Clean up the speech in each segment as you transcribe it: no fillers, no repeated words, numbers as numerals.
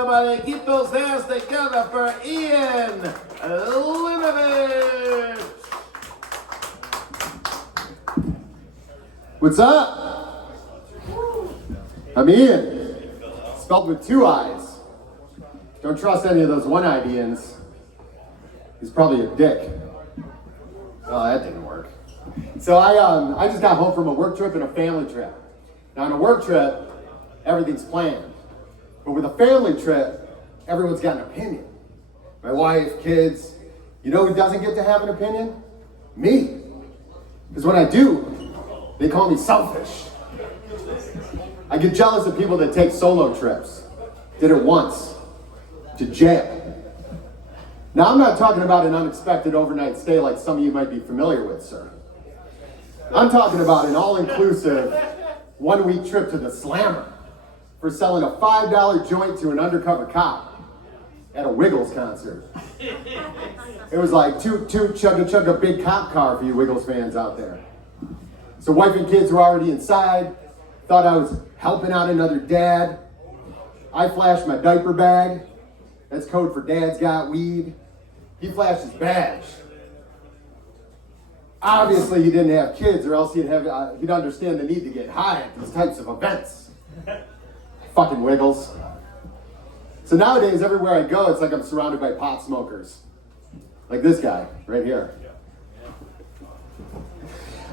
everybody. Keep those hands together for Iain Lanivich. What's up? I'm Ian, spelled with two I's. Don't trust any of those one-eyed Ians. He's probably a dick. Oh, that didn't work. So I just got home from a work trip and a family trip. Now on a work trip, everything's planned. But with a family trip, everyone's got an opinion. My wife, kids. You know who doesn't get to have an opinion? Me. Because when I do, they call me selfish. I get jealous of people that take solo trips. Did it once. To jail. Now I'm not talking about an unexpected overnight stay like some of you might be familiar with, sir. I'm talking about an all-inclusive one-week trip to the Slammer for selling a $5 joint to an undercover cop at a Wiggles concert. It was like toot toot chugga chugga big cop car for you Wiggles fans out there. So wife and kids were already inside, thought I was helping out another dad. I flashed my diaper bag. That's code for Dad's got weed. He flashed his badge. Obviously he didn't have kids or else he'd understand the need to get high at these types of events. Fucking Wiggles. So nowadays everywhere I go it's like I'm surrounded by pot smokers. Like this guy right here.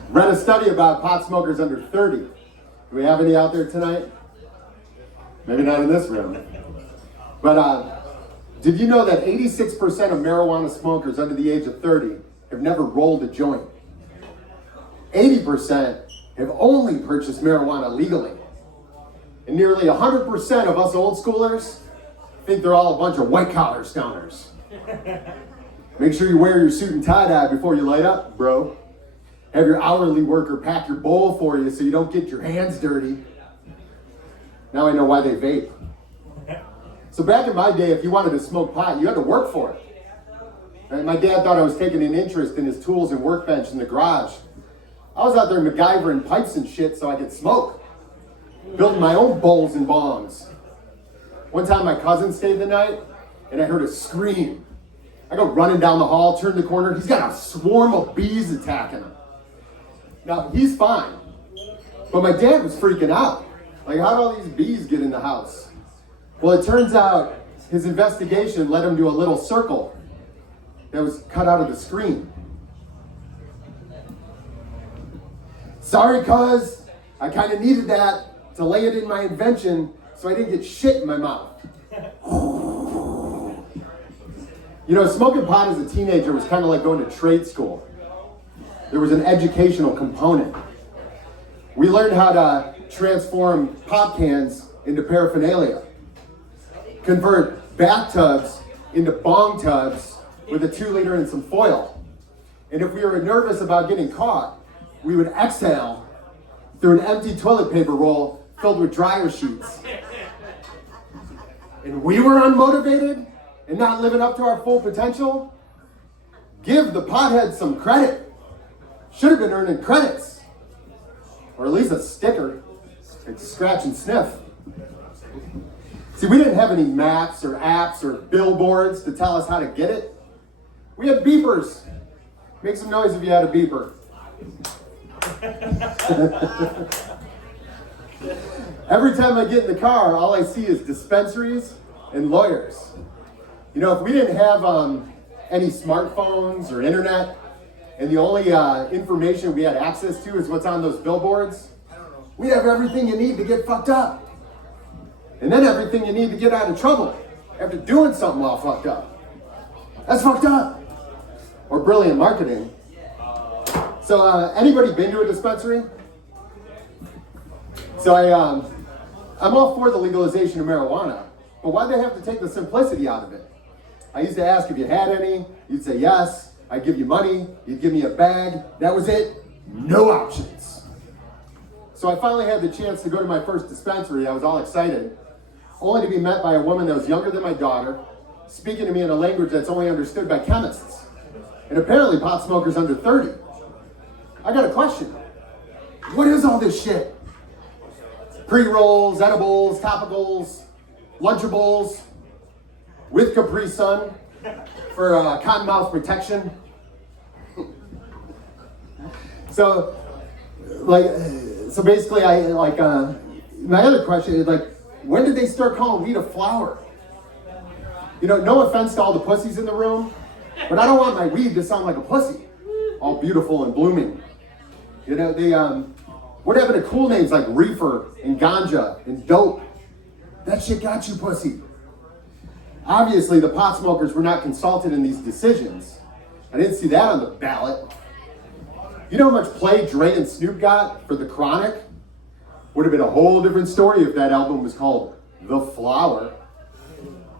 Read a study about pot smokers under 30. Do we have any out there tonight? Maybe not in this room. But did you know that 86% of marijuana smokers under the age of 30 have never rolled a joint? 80% have only purchased marijuana legally. And nearly 100% of us old schoolers think they're all a bunch of white-collar stoners. Make sure you wear your suit and tie-dye before you light up, bro. Have your hourly worker pack your bowl for you so you don't get your hands dirty. Now I know why they vape. So back in my day, if you wanted to smoke pot, you had to work for it. And my dad thought I was taking an interest in his tools and workbench in the garage. I was out there MacGyvering pipes and shit so I could smoke. Building my own bowls and bongs. One time my cousin stayed the night and I heard a scream. I go running down the hall, turn the corner, he's got a swarm of bees attacking him. Now, he's fine, but my dad was freaking out. Like, how'd all these bees get in the house? Well, it turns out his investigation led him to a little circle that was cut out of the screen. Sorry, cuz, I kind of needed that to lay it in my invention so I didn't get shit in my mouth. You know, smoking pot as a teenager was kind of like going to trade school. There was an educational component. We learned how to transform pop cans into paraphernalia, convert bathtubs into bong tubs with a 2-liter and some foil. And if we were nervous about getting caught, we would exhale through an empty toilet paper roll filled with dryer sheets. And we were unmotivated and not living up to our full potential? Give the pothead some credit. Should have been earning credits. Or at least a sticker. Like scratch and sniff. See, we didn't have any maps or apps or billboards to tell us how to get it. We had beepers. Make some noise if you had a beeper. Every time I get in the car, all I see is dispensaries and lawyers. You know, if we didn't have any smartphones or internet, and the only information we had access to is what's on those billboards, we have everything you need to get fucked up. And then everything you need to get out of trouble after doing something all fucked up. That's fucked up. Or brilliant marketing. So anybody been to a dispensary? So I'm all for the legalization of marijuana, but why'd they have to take the simplicity out of it? I used to ask if you had any, you'd say yes. I'd give you money, you'd give me a bag. That was it. No options. So I finally had the chance to go to my first dispensary. I was all excited, only to be met by a woman that was younger than my daughter, speaking to me in a language that's only understood by chemists, and apparently pot smokers under 30. I got a question. What is all this shit? Pre-rolls, edibles, topicals, Lunchables, with Capri Sun for cottonmouth protection. So basically, my other question is when did they start calling weed a flower? You know, no offense to all the pussies in the room, but I don't want my weed to sound like a pussy, all beautiful and blooming. You know, what happened to cool names like reefer and ganja and dope? That shit got you, pussy. Obviously, the pot smokers were not consulted in these decisions. I didn't see that on the ballot. You know how much play Dre and Snoop got for The Chronic? Would have been a whole different story if that album was called The Flower.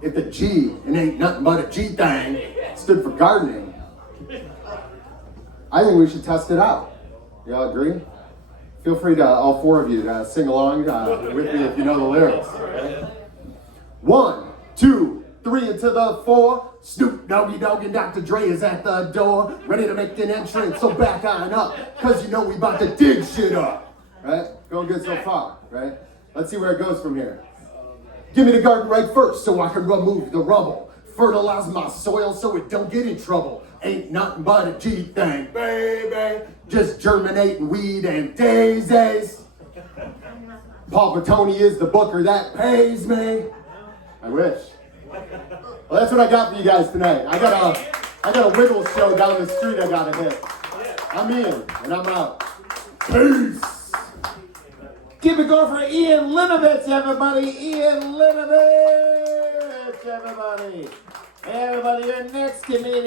If the G, and ain't nothing but a G thing, stood for gardening. I think we should test it out. Y'all agree? Feel free to, all four of you, to sing along with me if you know the lyrics. Okay? 1, 2, 3 into the 4. Snoop Doggy Dogg and Dr. Dre is at the door, ready to make an entrance, so back on up, cause you know we about to dig shit up. Right? Going good so far, right? Let's see where it goes from here. Give me the garden right first so I can remove the rubble. Fertilize my soil so it don't get in trouble. Ain't nothing but a G thing, baby. Just germinating weed and daisies. Paul Pipitone is the booker that pays me. I wish. Well, that's what I got for you guys tonight. I got a wiggle show down the street I gotta hit. I'm in, and I'm out. Peace. Keep it going for Iain Lanivich, everybody. Iain Lanivich, everybody. Everybody, your next comedian.